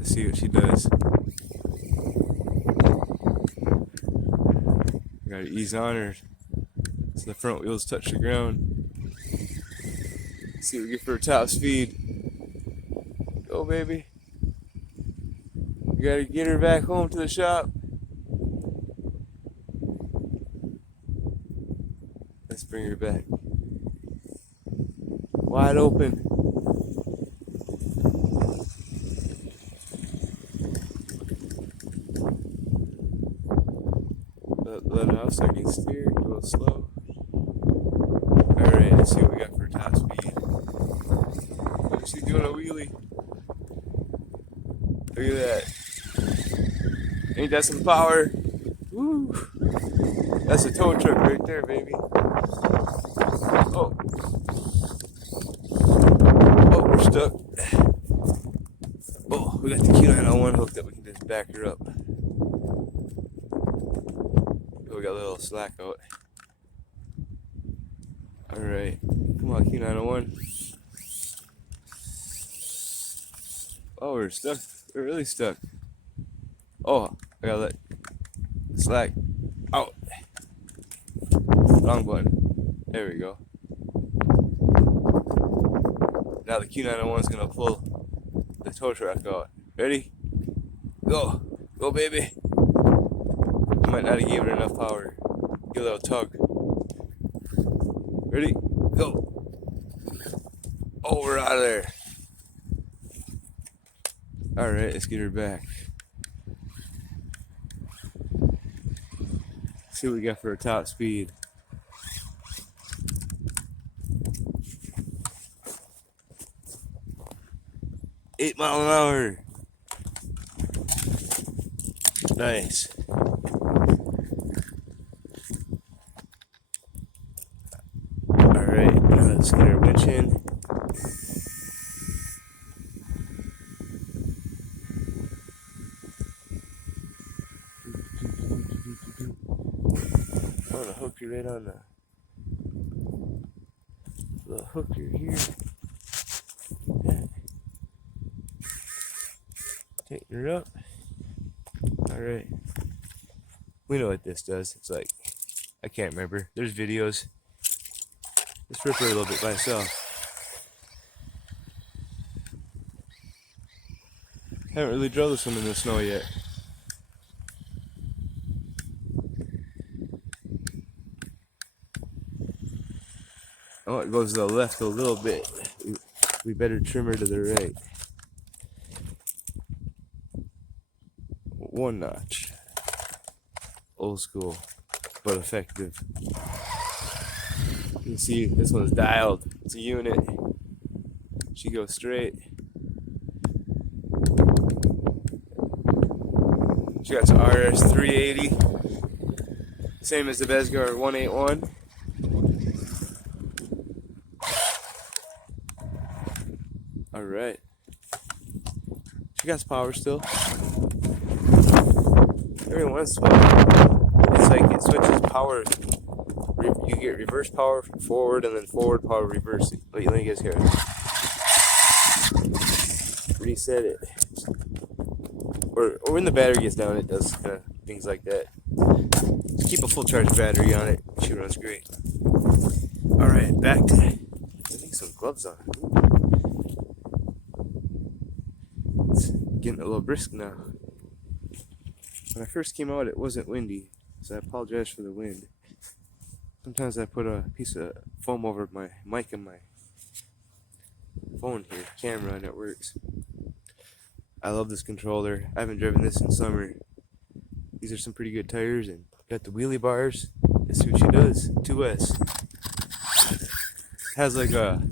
Let's see what she does. Gotta ease on her so the front wheels touch the ground. Let's see what we get for a top speed. Go, baby. You gotta get her back home to the shop. Let's bring her back. Wide open. Let it off so I can steer a little slow. Alright, let's see what we got for top speed. Oh, she's doing a wheelie. Look at that. Ain't that some power? Woo! That's a tow truck right there, baby. Oh. Oh, we're stuck. Oh, we got the Q901 hooked up. We can just back her up. Oh, we got a little slack out. Alright. Come on, Q901. Oh, we're stuck. We're really stuck. Oh, I gotta let slack out. Wrong button. There we go. Now the Q901 is gonna pull the tow truck out. Ready? Go. Go, baby. I might not have given it enough power. Give it a little tug. Ready? Go. Oh, we're out of there. Alright, let's get her back. See what we got for our top speed. $8 miles an hour. Nice. Alright, now let's get our winch in. I want to hook you right on the hooker here. Tighten her up. Alright. We know what this does. It's like, I can't remember. There's videos. Let's rip her a little bit by itself. Haven't really drove this one in the snow yet. Oh, it goes to the left a little bit. We better trim her to the right. One notch. Old school, but effective. You can see this one's dialed. It's a unit. She goes straight. She got some RS 380. Same as the Bezgar 181. Alright. She got power still. Every once in a while, it's like it switches power. You get reverse power forward and then forward power reverse. Wait, let me get here. Reset it. Or when the battery gets down, it does kind of things like that. Just keep a full charge battery on it. She runs great. Alright, back to it. I need some gloves on. It's getting a little brisk now. When I first came out, it wasn't windy, so I apologize for the wind. Sometimes I put a piece of foam over my mic and my phone here, camera, and it works. I love this controller. I haven't driven this in summer. These are some pretty good tires, and got the wheelie bars. Let's see what she does. 2S. Has like a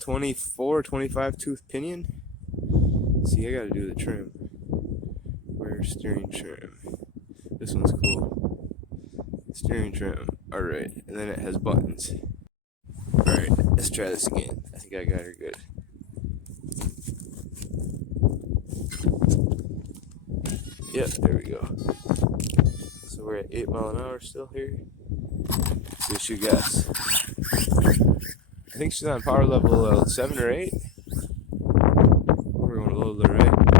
24, 25 tooth pinion. See, I gotta do the trim. Where's steering trim? This one's cool. Steering trim. Alright, and then it has buttons. Alright, let's try this again. I think I got her good. Yep, there we go. So we're at 8 miles an hour still here. Let's see what she gets. I think she's on power level 7 or 8. We're going a little to the right.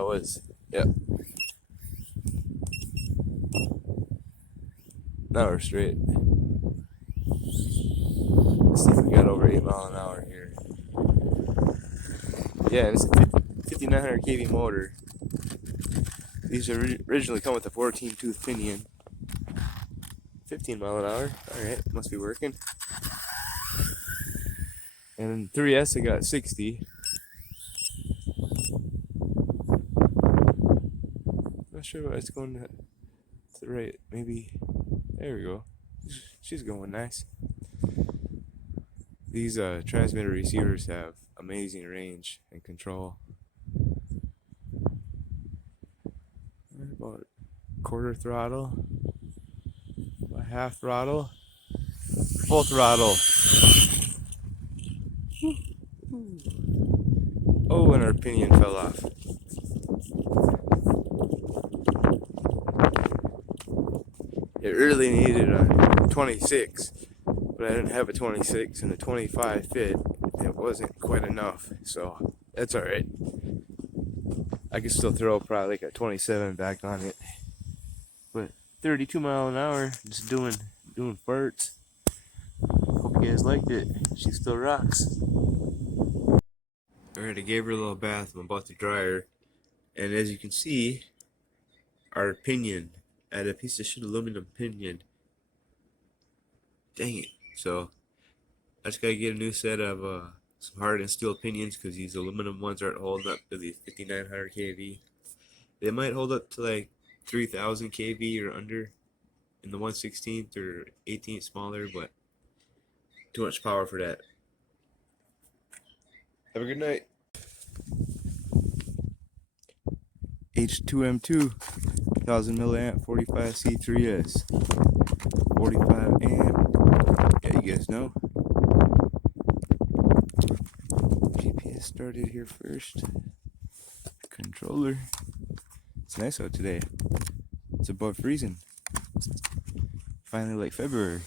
that was. Yep. Now we're straight. Let's see if we got over 8 mile an hour here. Yeah, it's a 5900 kV motor. These originally come with a 14 tooth pinion. 15 mile an hour. Alright, must be working. And 3S I got 60. Not sure why it's going to the right. Maybe. There we go. She's going nice. These transmitter receivers have amazing range and control. About quarter throttle, about half throttle, full throttle. Oh, and our pinion fell off. It really needed a 26, but I didn't have a 26 and the 25 fit. It wasn't quite enough, so that's alright. I could still throw probably like a 27 back on it. But 32 mile an hour, just doing farts. Hope you guys liked it. She still rocks. Alright, I gave her a little bath. I'm about to dry her. And as you can see, our pinion, I had a piece of shit aluminum pinion. Dang it. So, I just gotta get a new set of some hardened steel pinions because these aluminum ones aren't holding up to the 5900 kV. They might hold up to like 3000 kV or under in the 1/16th or 18th smaller, but too much power for that. Have a good night. H2M2 1000 milliamp 45C3S 45 amp. Yeah, you guys know. GPS started here first. Controller. It's nice out today. It's above freezing. Finally, like February.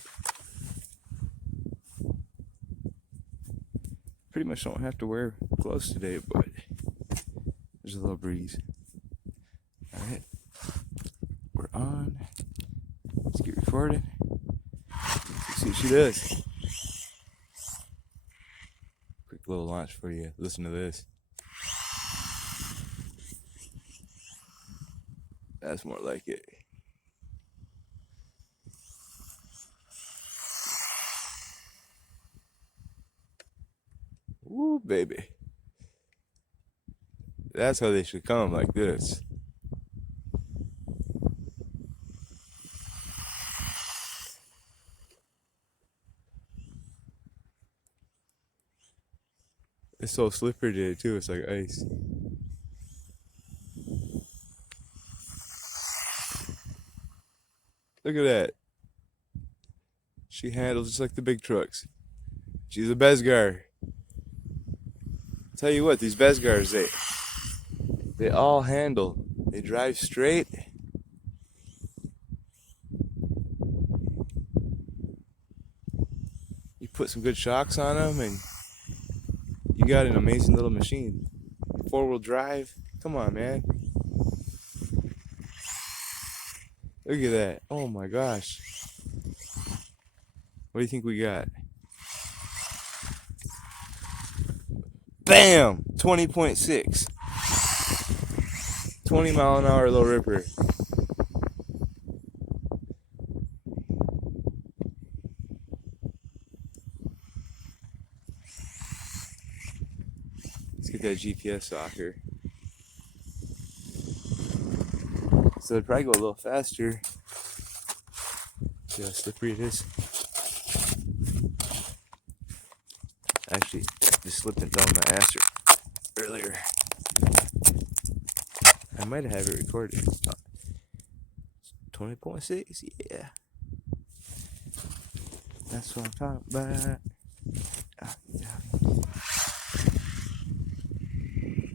Pretty much don't have to wear gloves today, but there's a little breeze. Alright, we're on. Let's get recorded. Let's see what she does. Quick little launch for you. Listen to this. That's more like it. Woo, baby. That's how they should come, like this. It's so slippery today too, it's like ice. Look at that. She handles just like the big trucks. She's a Bezgar. Tell you what, these Bezgars, they all handle. They drive straight. You put some good shocks on them and you got an amazing little machine. 4-wheel drive. Come on, man. Look at that. Oh my gosh. What do you think we got? Bam! 20.6. 20 mile an hour low ripper. Let's get that GPS off here. So it'd probably go a little faster. See how slippery it is? Actually, just slipped and fell on my ass earlier. I might have it recorded. 20.6, yeah. That's what I'm talking about.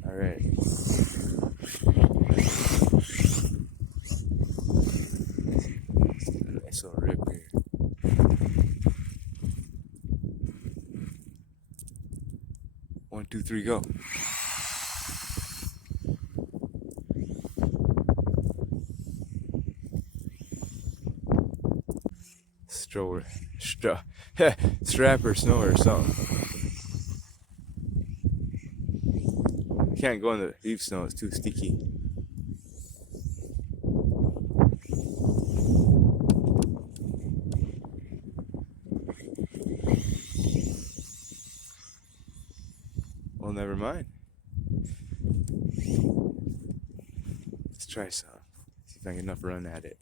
Alright. Nice little rip here. One, two, three, go. strap or snow or something. Can't go in the deep snow, it's too sticky. Well, never mind. Let's try some. See if I get enough run at it.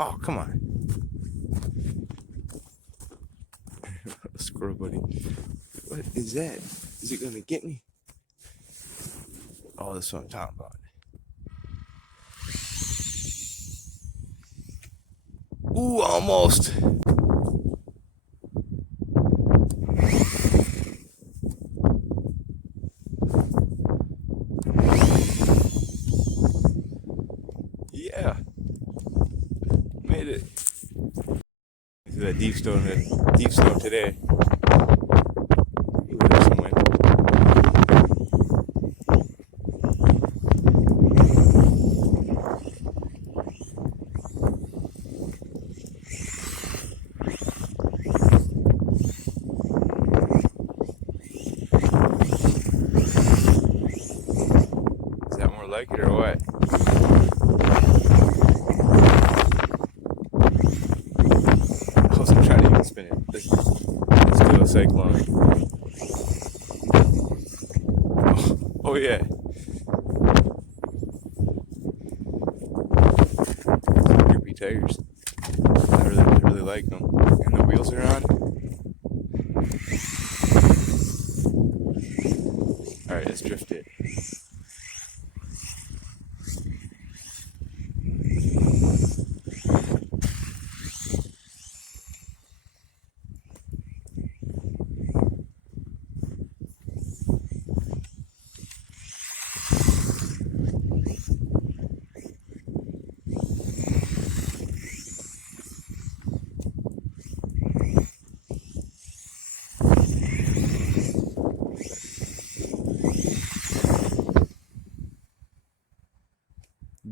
Oh, come on. Squirrel buddy. What is that? Is it gonna get me? Oh, that's what I'm talking about. Ooh, almost. Yeah, made it. Into that deep snow today. Ooh, there's some wind. Is that more like it or what? I wasn't trying to even spin it. Let's do a cyclone. Oh yeah. Some grippy tires. I really like them. And the wheels are on. Alright, let's drift it.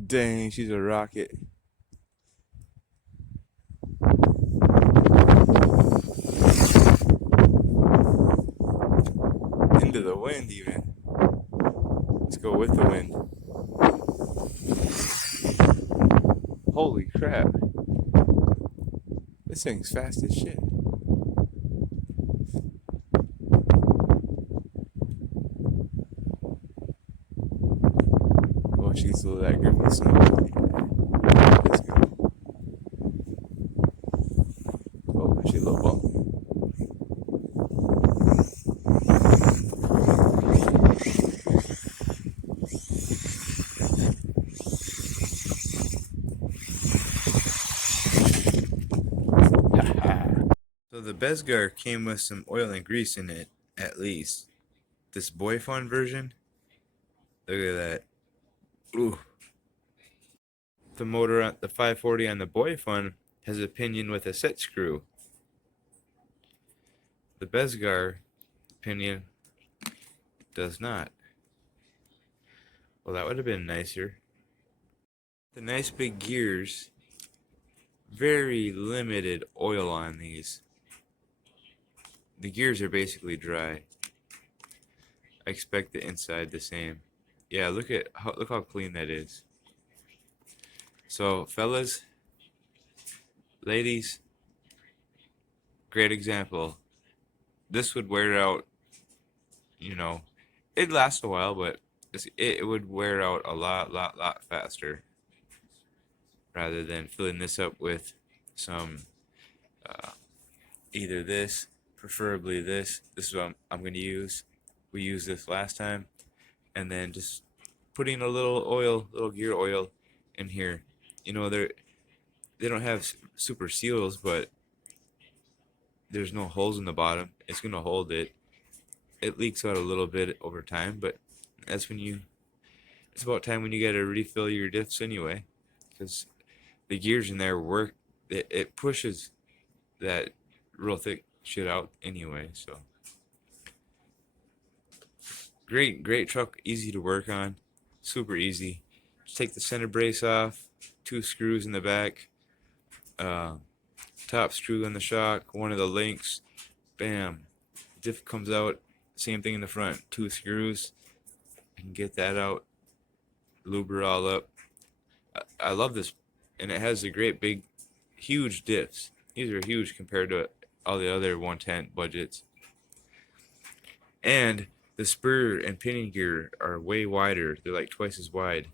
Dang, she's a rocket. Into the wind even. Let's go with the wind. Holy crap. This thing's fast as shit. Oh, she gets a little of that grippy snow. Let's go. Oh, she a little bump. So the Bezgar came with some oil and grease in it, at least. This Boy Fun version, look at that. Ooh. The motor on the 540 on the Boy Fun has a pinion with a set screw. The Bezgar pinion does not. Well, that would have been nicer. The nice big gears, very limited oil on these. The gears are basically dry. I expect the inside the same. Yeah, look how clean that is. So, fellas, ladies, great example. This would wear out, you know, it'd last a while, but it would wear out a lot faster rather than filling this up with some either this, preferably this. This is what I'm going to use. We used this last time, and then just putting a little oil, little gear oil in here. You know, they don't have super seals, but there's no holes in the bottom. It's going to hold it. It leaks out a little bit over time, but that's when it's about time when you got to refill your diffs anyway, because the gears in there work. It pushes that real thick shit out anyway. So great truck, easy to work on, super easy. Just take the center brace off, 2 screws in the back, top screw in the shock, one of the links, bam, diff comes out. Same thing in the front, 2 screws. I can get that out, lube her all up. I love this, and it has a great big, huge diffs. These are huge compared to all the other 110 budgets. And the spur and pinion gear are way wider. They're like twice as wide.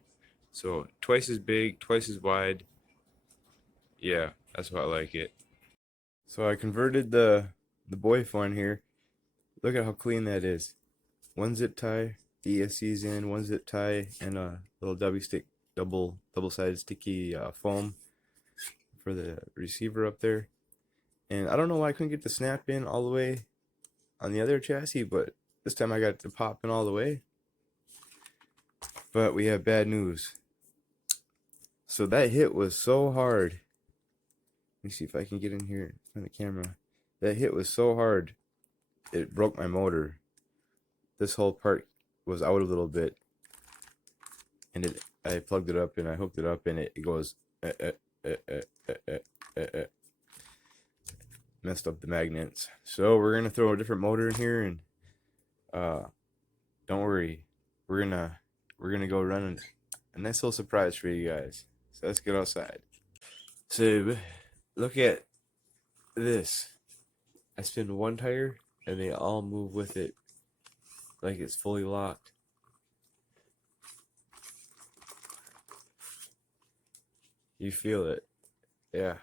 So twice as big, twice as wide. Yeah, that's why I like it. So I converted the boy fun here. Look at how clean that is. One zip tie, the ESC's in, one zip tie, and a little double-sided sticky foam for the receiver up there. And I don't know why I couldn't get the snap in all the way on the other chassis, but this time I got it to pop in all the way. But we have bad news. So that hit was so hard. Let me see if I can get in here on the camera. That hit was so hard, it broke my motor. This whole part was out a little bit, and I plugged it up and I hooked it up, and it goes messed up the magnets. So we're gonna throw a different motor in here, and don't worry, we're gonna go run a nice little surprise for you guys. So let's get outside. So look at this. I spin one tire and they all move with it like it's fully locked. You feel it. Yeah.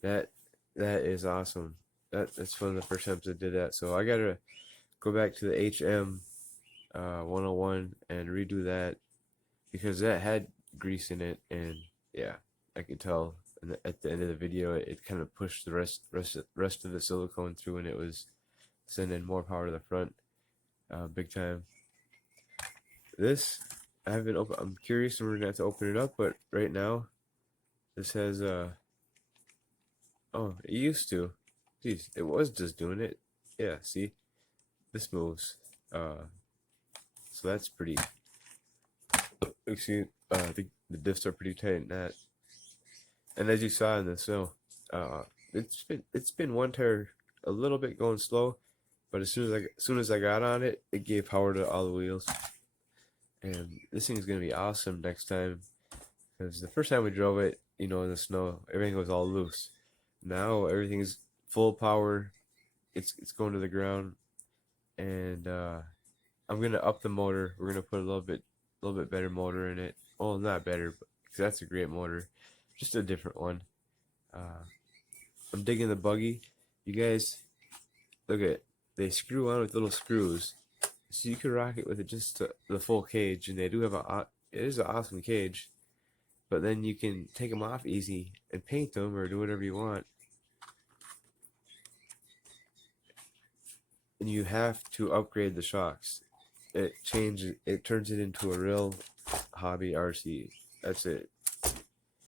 That is awesome. That's one of the first times I did that. So I gotta go back to the HM101 and redo that, because that had grease in it, and yeah, I could tell at the end of the video it kind of pushed the rest of the silicone through, and it was sending more power to the front, big time. This I haven't opened. I'm curious, and we're gonna have to open it up. But right now, this has oh, it used to. Jeez, it was just doing it. Yeah, see, this moves. So that's pretty. Excuse. The diffs are pretty tight in that. And as you saw in the snow, it's been one tire a little bit going slow, but as soon as I got on it, it gave power to all the wheels. And this thing is gonna be awesome next time, because the first time we drove it, you know, in the snow, everything was all loose. Now everything's full power. It's going to the ground, and I'm gonna up the motor. We're gonna put a little bit better motor in it. Well, not better, because that's a great motor, just a different one. I'm digging the buggy. You guys, look at, they screw on with little screws, so you can rock it with it just the full cage, and they do have it is an awesome cage. But then you can take them off easy and paint them or do whatever you want. And you have to upgrade the shocks. It turns it into a real hobby RC. That's it.